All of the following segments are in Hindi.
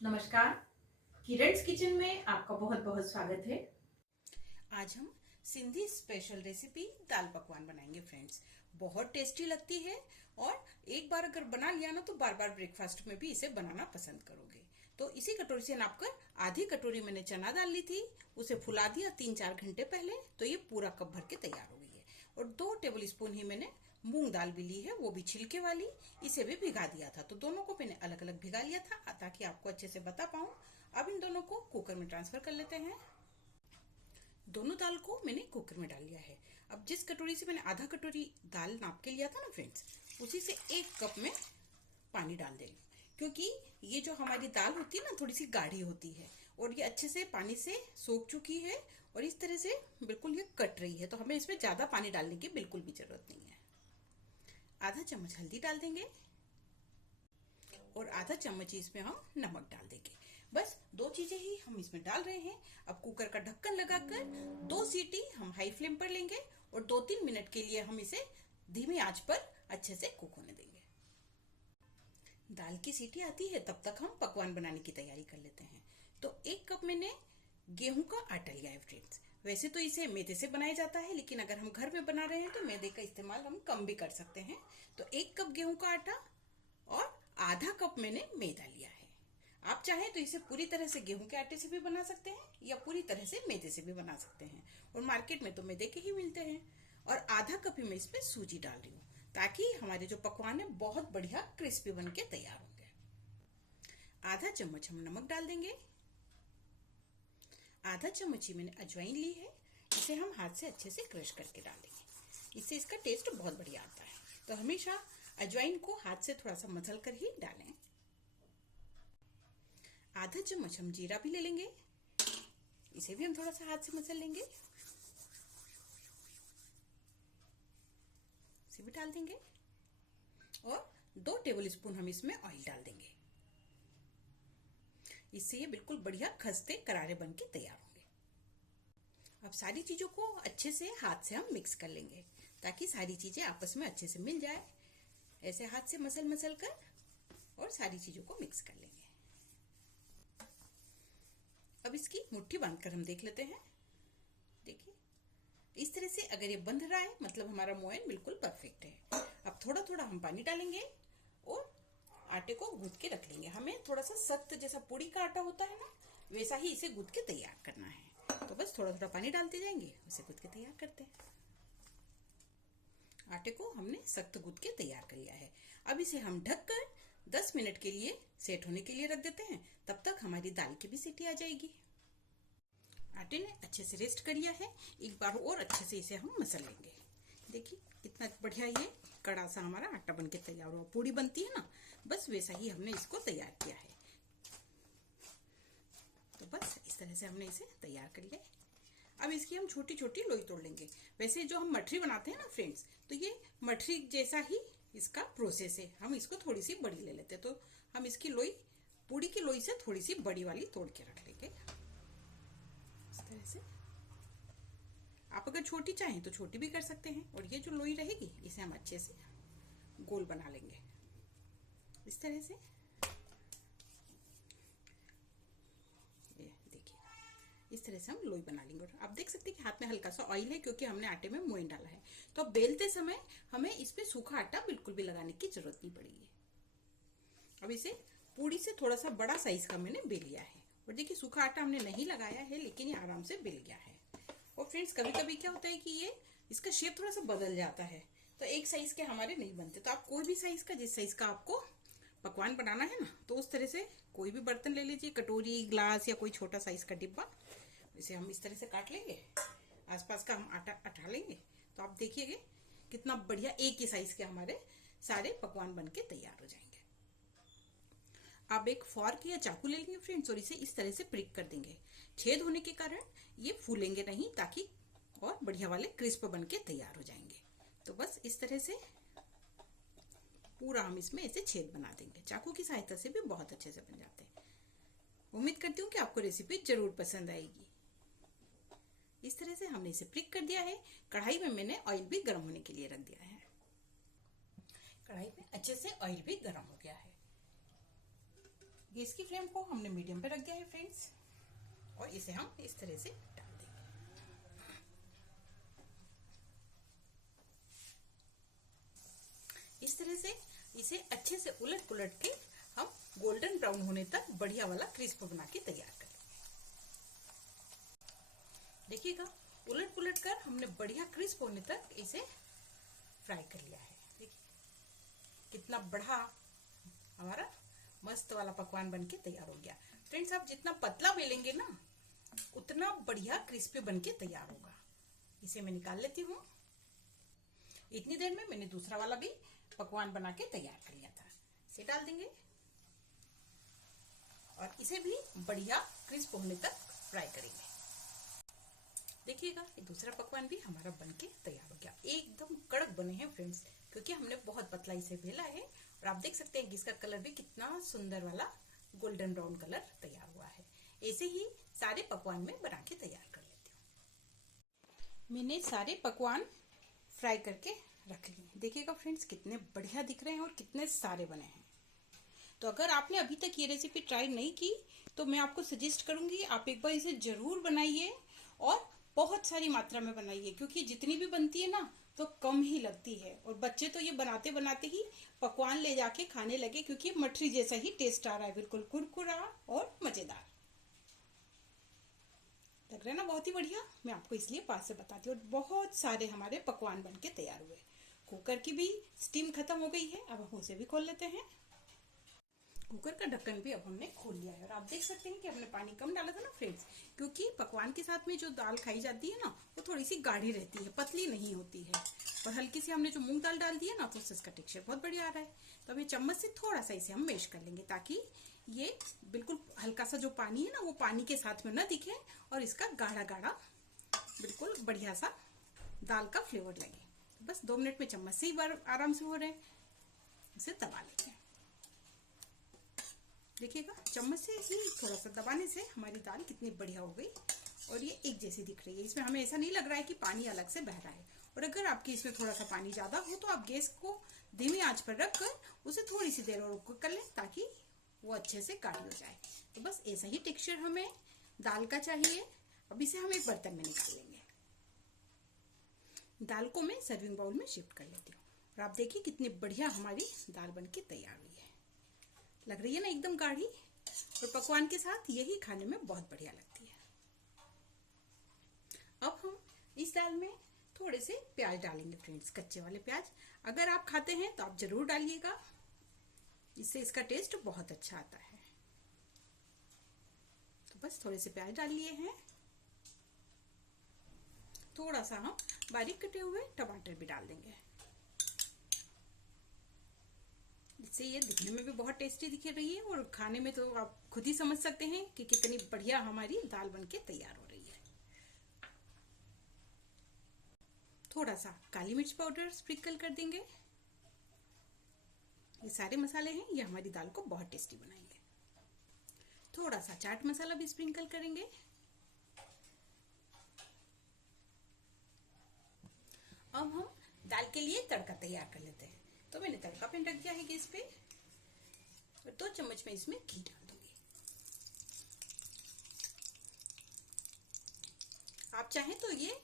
नमस्कार, किरण's किचन में आपका बहुत बहुत स्वागत है। आज हम सिंधी स्पेशल रेसिपी दाल पकवान बनाएंगे फ्रेंड्स। बहुत टेस्टी लगती है और एक बार अगर बना लिया ना तो बार बार ब्रेकफास्ट में भी इसे बनाना पसंद करोगे। तो इसी कटोरी से नापकर आधी कटोरी मैंने चना दाल ली थी, उसे फुला दिया 3-4 घंटे पहले, तो ये पूरा कप भर के तैयार हो गई है। और 2 टेबल स्पून ही मैंने मूंग दाल भी ली है, वो भी छिलके वाली, इसे भी भिगा दिया था। तो दोनों को मैंने अलग अलग भिगा लिया था ताकि आपको अच्छे से बता पाऊं। अब इन दोनों को कुकर में ट्रांसफर कर लेते हैं। दोनों दाल को मैंने कुकर में डाल लिया है। अब जिस कटोरी से मैंने आधा कटोरी दाल नाप के लिया था ना फ्रेंड्स, उसी से 1 कप में पानी डाल देंगे, क्योंकि ये जो हमारी दाल होती है ना थोड़ी सी गाढ़ी होती है और ये अच्छे से पानी से सोख चुकी है और इस तरह से बिल्कुल ये कट रही है, तो हमें इसमें ज्यादा पानी डालने की बिल्कुल भी जरूरत नहीं है। आधा चम्मच हल्दी डाल देंगे और आधा चम्मच इसमें हम नमक डाल देंगे। बस 2 चीजें ही हम इसमें डाल रहे हैं। अब कुकर का ढक्कन लगाकर 2 सीटी हम हाई फ्लेम पर लेंगे और 2-3 मिनट के लिए हम इसे धीमी आंच पर अच्छे से कुक होने देंगे। दाल की सीटी आती है तब तक हम पकवान बनाने की तैयारी कर लेते हैं। तो 1 कप मैंने गेहूं का आटा लिया है फ्रेंड्स। वैसे तो इसे मैदे से बनाया जाता है, लेकिन अगर हम घर में बना रहे हैं तो मैदे का इस्तेमाल हम कम भी कर सकते हैं। तो 1 कप गेहूं का आटा और आधा कप मैंने मैदा लिया है। आप चाहें तो इसे पूरी तरह से गेहूं के आटे से भी बना सकते हैं या पूरी तरह से मैदे से भी बना सकते हैं, और मार्केट में तो मैदे के ही मिलते हैं। और आधा कप ही मैं इसमें सूजी डाल रही हूँ ताकि हमारे जो पकवान है बहुत बढ़िया क्रिस्पी बन के तैयार होंगे। आधा चम्मच हम नमक डाल देंगे। आधा चम्मच ही मैंने अजवाइन ली है, इसे हम हाथ से अच्छे से क्रश करके डाल देंगे। इससे इसका टेस्ट बहुत बढ़िया आता है। तो हमेशा अजवाइन को हाथ से थोड़ा सा मसल कर ही डालें। आधा चम्मच हम जीरा भी ले लेंगे, इसे भी हम थोड़ा सा हाथ से मसल लेंगे, इसे भी डाल देंगे। और 2 टेबल स्पून हम इसमें ऑयल डाल देंगे। इससे ये बिल्कुल बढ़िया खस्ते करारे बन के तैयार होंगे। अब सारी चीजों को अच्छे से हाथ से हम मिक्स कर लेंगे ताकि सारी चीजें आपस में अच्छे से मिल जाए। ऐसे हाथ से मसल मसल कर और सारी चीजों को मिक्स कर लेंगे। अब इसकी मुट्ठी बांधकर हम देख लेते हैं। देखिए इस तरह से अगर ये बंध रहा है मतलब हमारा मोयन बिल्कुल परफेक्ट है। अब थोड़ा थोड़ा हम पानी डालेंगे और आटे को गूंथ के रख लेंगे। हमें थोड़ा सा सख्त जैसा पूड़ी का आटा होता है ना, वैसा ही इसे गूंथ के तैयार करना है। तो बस थोड़ा थोड़ा पानी डालते जाएंगे, उसे गूंथ के तैयार करते हैं। आटे को हमने सख्त गूंथ के तैयार कर लिया है। अब इसे हम ढककर 10 मिनट के लिए सेट होने के लिए रख देते हैं। तब तक हमारी दाल की भी सीटी आ जाएगी। आटे ने अच्छे से रेस्ट कर लिया है, एक बार और अच्छे से इसे हम मसल लेंगे। देखिए कितना बढ़िया ये कड़ा सा हमारा आटा बनके तैयार हुआ। पूड़ी बनती है ना, बस वैसा ही हमने इसको तैयार किया है। तो बस इस तरह से हमने इसे तैयार कर लिया। अब इसकी हम छोटी छोटी लोई तोड़ लेंगे। वैसे जो हम मठरी बनाते हैं ना फ्रेंड्स, तो ये मठरी जैसा ही इसका प्रोसेस है। हम इसको थोड़ी सी बड़ी ले लेते हैं, तो हम इसकी लोई पूड़ी की लोई से थोड़ी सी बड़ी वाली तोड़ के रख लेंगे इस तरह से। आप अगर छोटी चाहें तो छोटी भी कर सकते हैं। और ये जो लोई रहेगी इसे हम अच्छे से गोल बना लेंगे इस तरह से। ये देखिए इस तरह से हम लोई बना लेंगे। और आप देख सकते हैं कि हाथ में हल्का सा ऑयल है क्योंकि हमने आटे में मोयन डाला है। तो अब बेलते समय हमें इसमें सूखा आटा बिल्कुल भी लगाने की जरूरत नहीं पड़ेगी। अब इसे पूड़ी से थोड़ा सा बड़ा साइज का मैंने बेल लिया है। और देखिए सूखा आटा हमने नहीं लगाया है, लेकिन ये आराम से बेल गया है। और फ्रेंड्स कभी कभी क्या होता है कि ये इसका शेप थोड़ा सा बदल जाता है, तो एक साइज के हमारे नहीं बनते। तो आप कोई भी साइज का, जिस साइज का आपको पकवान बनाना है ना, तो उस तरह से कोई भी बर्तन ले लीजिए, कटोरी, ग्लास या कोई छोटा साइज का डिब्बा। इसे हम इस तरह से काट लेंगे, आसपास का हम आटा हटा लेंगे। तो आप देखिएगा कितना बढ़िया एक ही साइज के हमारे सारे पकवान बन के तैयार हो जाएंगे। आप एक फॉर्क या चाकू ले लेंगे फ्रेंड्स और इसे इस तरह से प्रिक कर देंगे। छेद होने के कारण ये फूलेंगे नहीं, ताकि और बढ़िया वाले क्रिस्प बन के तैयार हो जाएंगे। तो बस इस तरह से पूरा हम इसमें ऐसे छेद बना देंगे। चाकू की सहायता से भी बहुत अच्छे से बन जाते हैं। उम्मीद करती हूँ कि आपको रेसिपी जरूर पसंद आएगी। इस तरह से हमने इसे प्रिक कर दिया है। कढ़ाई में मैंने ऑयल भी गर्म होने के लिए रख दिया है। कढ़ाई में अच्छे से ऑयल भी गर्म हो गया है। गैस की फ्लेम को हमने मीडियम पे रख दिया है फ्रेंड्स, और इसे हम इस तरह से डाल देंगे। इस तरह से इसे अच्छे से उलट पुलट के हम गोल्डन ब्राउन होने तक बढ़िया वाला क्रिस्प बना के तैयार कर लेंगे। देखिएगा, उलट पुलट कर हमने बढ़िया क्रिस्प होने तक इसे फ्राई कर लिया है। देखिए कितना बढ़ा हमारा मस्त वाला पकवान बनके तैयार हो गया। फ्रेंड्स, आप जितना पतला बेलेंगे ना उतना बढ़िया क्रिस्पी बनके तैयार होगा। इसे मैं निकाल लेती हूँ। इतनी देर में मैंने दूसरा वाला भी पकवान बना के तैयार कर लिया था। इसे डाल देंगे और इसे भी बढ़िया क्रिस्प होने तक फ्राई करेंगे। देखिएगा, ये दूसरा पकवान भी हमारा बनके तैयार हो गया। एकदम कड़क बने हैं फ्रेंड्स, क्योंकि हमने बहुत पतला इसे बेला है। और आप देख सकते हैं कि इसका कलर भी कितना सुंदर वाला गोल्डन ब्राउन कलर तैयार हुआ है। ऐसे ही सारे पकवान में बना के तैयार कर लेती हूँ। मैंने सारे पकवान फ्राई करके रख लिए। देखिएगा फ्रेंड्स, कितने बढ़िया दिख रहे हैं और कितने सारे बने हैं। तो अगर आपने अभी तक ये रेसिपी ट्राई नहीं की तो मैं आपको सजेस्ट करूंगी आप एक बार इसे जरूर बनाइए, और बहुत सारी मात्रा में बनाइए, क्योंकि जितनी भी बनती है ना तो कम ही लगती है। और बच्चे तो ये बनाते बनाते ही पकवान ले जाके खाने लगे, क्योंकि मठरी जैसा ही टेस्ट आ रहा है, बिल्कुल कुरकुरा और मजेदार लग रहा है ना, बहुत ही बढ़िया। मैं आपको इसलिए पास से बताती हूँ। बहुत सारे हमारे पकवान बनके तैयार हुए। कुकर की भी स्टीम खत्म हो गई है, अब हम उसे भी खोल लेते हैं। कुकर का ढक्कन भी अब हमने खोल लिया है, और आप देख सकते हैं कि हमने पानी कम डाला था ना फ्रेंड्स, क्योंकि पकवान के साथ में जो दाल खाई जाती है ना वो थोड़ी सी गाढ़ी रहती है, पतली नहीं होती है। और हल्की सी हमने जो मूंग दाल डाल दी है ना तो उससे इसका टेक्सचर बहुत बढ़िया आ रहा है। तो अभी चम्मच से थोड़ा सा इसे हम मैश कर लेंगे, ताकि ये बिल्कुल हल्का सा जो पानी है ना वो पानी के साथ में ना दिखे, और इसका गाढ़ा गाढ़ा बिल्कुल बढ़िया सा दाल का फ्लेवर लगे। बस 2 मिनट में चम्मच से ही आराम से हो रहे हैं। इसे दबा लेंगे। देखिएगा, चम्मच से ही थोड़ा सा दबाने से हमारी दाल कितनी बढ़िया हो गई, और ये एक जैसी दिख रही है। इसमें हमें ऐसा नहीं लग रहा है कि पानी अलग से बह रहा है। और अगर आपकी इसमें थोड़ा सा पानी ज्यादा हो तो आप गैस को धीमी आंच पर रखकर उसे थोड़ी सी देर और कुक कर लें, ताकि वो अच्छे से गाढ़ी हो जाए। तो बस ऐसा ही टेक्सचर हमें दाल का चाहिए। अब इसे हम एक बर्तन में निकाल लेंगे। दाल को मैं सर्विंग बाउल में शिफ्ट कर लेती हूँ। और आप देखिए कितनी बढ़िया हमारी दाल बनके तैयार हुई है। लग रही है ना एकदम गाढ़ी, और पकवान के साथ यही खाने में बहुत बढ़िया लगती है। अब हम इस दाल में थोड़े से प्याज डालेंगे फ्रेंड्स, कच्चे वाले प्याज। अगर आप खाते हैं तो आप जरूर डालिएगा, इससे इसका टेस्ट बहुत अच्छा आता है। तो बस थोड़े से प्याज डाल लिए हैं। थोड़ा सा हम बारीक कटे हुए टमाटर भी डाल देंगे, इससे ये दिखने में भी बहुत टेस्टी दिख रही है, और खाने में तो आप खुद ही समझ सकते हैं कि कितनी बढ़िया हमारी दाल बनके तैयार हो रही है। थोड़ा सा काली मिर्च पाउडर स्प्रिंकल कर देंगे। ये सारे मसाले हैं, ये हमारी दाल को बहुत टेस्टी बनाएंगे। थोड़ा सा चाट मसाला भी स्प्रिंकल करेंगे। अब हम दाल के लिए तड़का तैयार कर लेते हैं। तो मैंने तड़का पैन रख दिया है गैस पे, और 2 चम्मच में इसमें घी डाल दूंगी। आप चाहें तो ये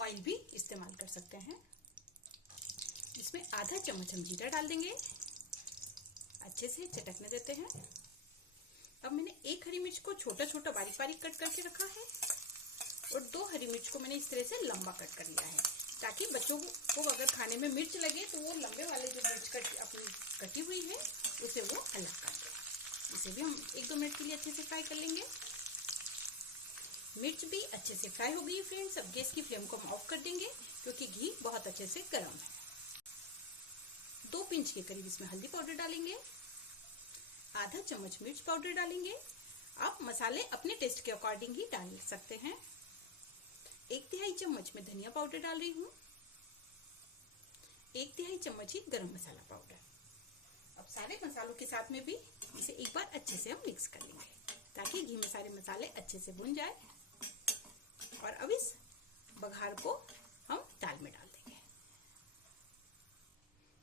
ऑयल भी इस्तेमाल कर सकते हैं। इसमें आधा चम्मच हम जीरा डाल देंगे, अच्छे से चटकने देते हैं। अब मैंने 1 हरी मिर्च को छोटा छोटा बारीक बारीक कट करके रखा है, और 2 हरी मिर्च को मैंने इस तरह से लंबा कट कर लिया है, ताकि बच्चों को अगर खाने में मिर्च लगे तो वो लंबे वाले जो मिर्च अपनी कटी हुई है उसे वो अलग कर दें। इसे भी हम 1-2 मिनट के लिए अच्छे से फ्राई कर लेंगे। मिर्च भी अच्छे से फ्राई हो गई फ्रेंड्स। अब गैस की फ्लेम को हम ऑफ कर देंगे, क्योंकि घी बहुत अच्छे से गर्म है। 2 पिंच के करीब इसमें हल्दी पाउडर डालेंगे, आधा चम्मच मिर्च पाउडर डालेंगे। आप मसाले अपने टेस्ट के अकॉर्डिंग ही डाल सकते हैं। 1/3 चम्मच में धनिया पाउडर डाल रही हूँ, 1/3 चम्मच ही गरम मसाला पाउडर। अब सारे मसालों के साथ में भी इसे एक बार अच्छे से हम मिक्स कर लेंगे, ताकि घी में सारे मसाले अच्छे से भुन जाए। और अब इस बघार को हम दाल में डाल देंगे।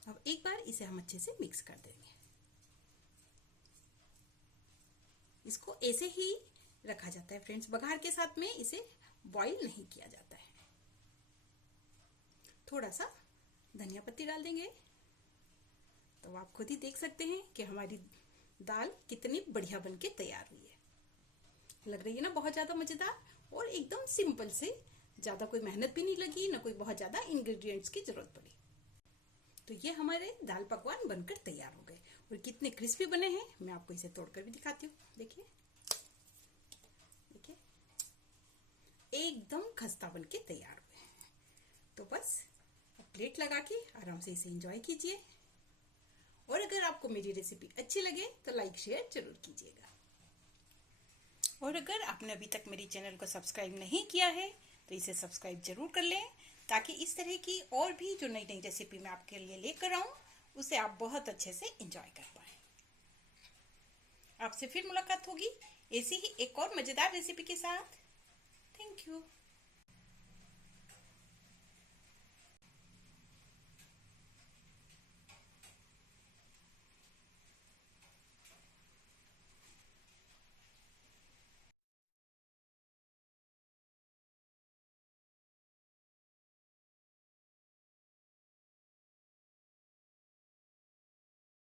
अब एक बार इसे हम अच्छे से मिक्स कर देंगे। इसको ऐसे ही रखा जाता है फ्रेंड्स, बघार के साथ में इसे बॉईल नहीं किया जाता है। थोड़ा सा धनिया पत्ती डाल देंगे तो आप खुद ही देख सकते हैं कि हमारी दाल कितनी बढ़िया बनके तैयार हुई है। लग रही है ना बहुत ज्यादा मजेदार, और एकदम सिंपल से, ज्यादा कोई मेहनत भी नहीं लगी, ना कोई बहुत ज्यादा इंग्रेडिएंट्स की जरूरत पड़ी। तो ये हमारे दाल पकवान बनकर तैयार हो गए और कितने क्रिस्पी बने हैं। मैं आपको इसे तोड़कर भी दिखाती हूँ। देखिए देखिए, एकदम खस्ता बनके तैयार हुए हैं। तो बस प्लेट लगा के आराम से इसे एंजॉय कीजिए। और अगर आपको मेरी रेसिपी अच्छी लगे तो लाइक शेयर जरूर कीजिएगा। और अगर आपने अभी तक मेरी चैनल को सब्सक्राइब नहीं किया है तो इसे सब्सक्राइब जरूर कर लें, ताकि इस तरह की और भी जो नई नई रेसिपी मैं आपके लिए लेकर आऊं उसे आप बहुत अच्छे से एंजॉय कर पाएं। आपसे फिर मुलाकात होगी ऐसी ही एक और मजेदार रेसिपी के साथ। Thank you.